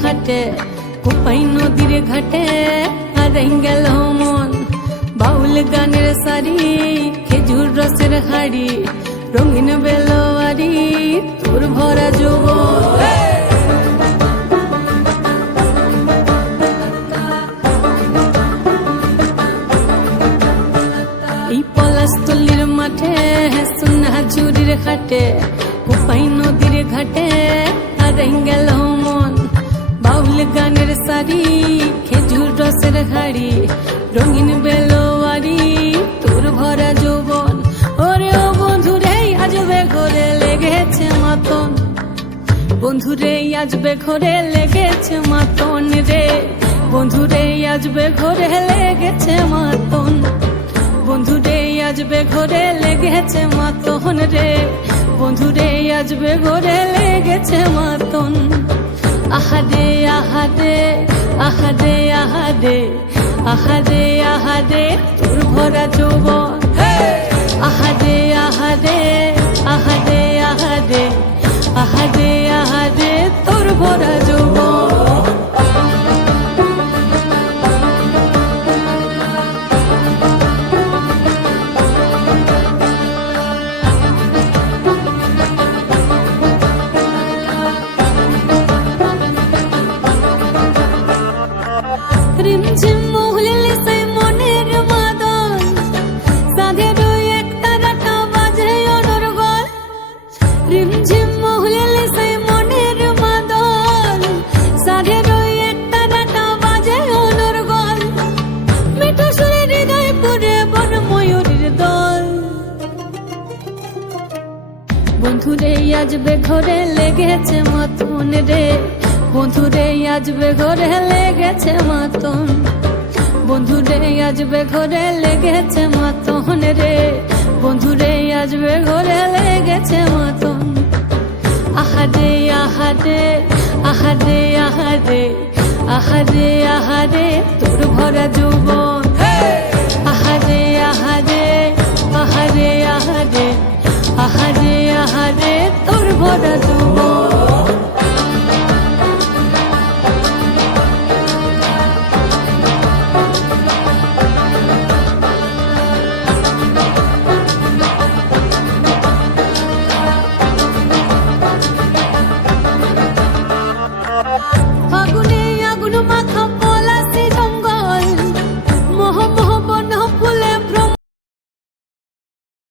খাটে কোপাই নদীর ঘাটে হারাই গেল মন বাউল গানের সারি খেজুর রসের হাড়ি রঙিন বেলোয়ারি তোর ভরা যৌবন এই পলাশতলির মাঠে সোনা ঝুরির খাটে কোপাই নদীর ঘাটে হারাই গেল মন বাউল গানের সারি খেজুর রসের হাড়ি রঙিন বেলোয়ারি তোর ভরা যৌবন ওরে ও বন্ধুরে আজবে ঘরে লেগেছে মাতন বন্ধুরে আজবে ঘরে লেগেছে মাতন রে বন্ধুরে আজবে ঘরে লেগেছে মাতন বন্ধুরে আজবে ঘরে লেগেছে মাতন রে বন্ধুরে আজবে ঘরে লেগেছে মাতন আহারে আহারে আহারে আহারে আহারে আহারে তোর ভরা যৌবন আহারে আহারে আহারে আহারে আহারে আহারে তোর ভরা যৌবন রিমঝিম মহুলিলে সেই মনের মাদন সাধের এক তারাটা বাজে অনর্গল রিমঝিম মহুলিলে সেই মনের মাদন সাধের এক তারাটা বাজে অনর্গল মিঠা সুরে হৃদয় পুরে বন ময়ূরীর দল বন্ধুরে আজবে ঘরে লেগেছে মাতন রে বন্ধুরে আজবে ঘরে লেগেছে মাতন বন্ধুরে আজবে ঘরে লেগেছে মাতন রে বন্ধুরে আজবে ঘরে লেগেছে মাতন আহারে আহারে আহারে আহারে আহারে আহারে তোর ভরা